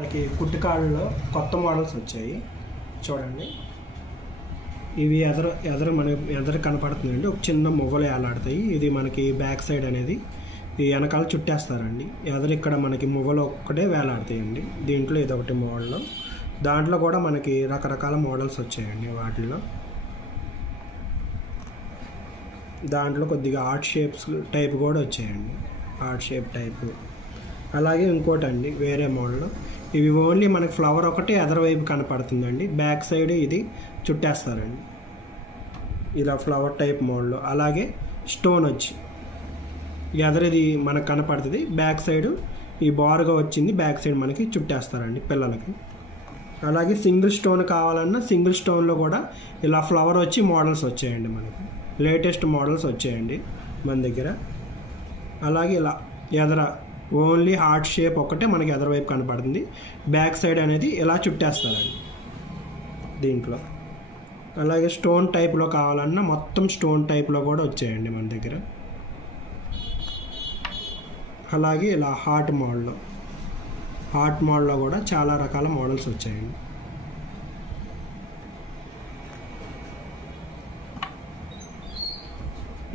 మనకి కుట్టుకాళ్ళలో కొత్త మోడల్స్ వచ్చాయి. చూడండి. ఇవి ఎదర ఎదర మన ఎదర కనపడుతుందండి. ఒక చిన్న మువ్వలు ఏలాడతాయి. ఇది మనకి బ్యాక్ సైడ్ అనేది. ఈ వెనకాల చుట్టేస్తారండి. ఎదర ఇక్కడ మనకి మువ్వలు ఒక్కటే వేలాడతాయండి. దీంట్లో ఇదొకటి మోడల్. దాంట్లో కూడా మనకి రకరకాల మోడల్స్ వచ్చాయండి వాటిల్లో దాంట్లో కొద్దిగా ఆర్ట్ షేప్స్ టైప్ కూడా వచ్చాయండి. Art shape type. అలాగే ఇంకోటి అండి వేరే మోడల్. ఇవి ఓన్లీ మనకి ఫ్లవర్ ఒకటే ఎదరవైపు కనపడుతుందండి. బ్యాక్ సైడ్ ఇది చుట్టేస్తారండి. ఇలా ఫ్లవర్ టైప్ మోడల్. అలాగే స్టోన్ వచ్చి ఎదరది మనకు కనపడుతుంది. బ్యాక్ సైడ్ ఈ బార్గా వచ్చింది. బ్యాక్ సైడ్ మనకి చుట్టేస్తారండి పిల్లలకి. అలాగే సింగిల్ స్టోన్ కావాలన్నా సింగిల్ స్టోన్లో కూడా ఇలా ఫ్లవర్ వచ్చి మోడల్స్ వచ్చాయండి మనకి. లేటెస్ట్ మోడల్స్ వచ్చాయండి మన దగ్గర. అలాగే ఇలా ఎదర ఓన్లీ హార్ట్ షేప్ ఒకటే మనకి ఎదరవైపు కనపడుతుంది. బ్యాక్ సైడ్ అనేది ఇలా చుట్టేస్తారండి. దీంట్లో. అలాగే స్టోన్ టైప్లో కావాలన్నా మొత్తం స్టోన్ టైప్లో కూడా వచ్చాయండి మన దగ్గర. అలాగే ఇలా హార్ట్ మోడల్లో హార్ట్ మోడల్లో కూడా చాలా రకాల మోడల్స్ వచ్చాయండి.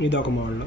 ఇది ఒక మోడల్.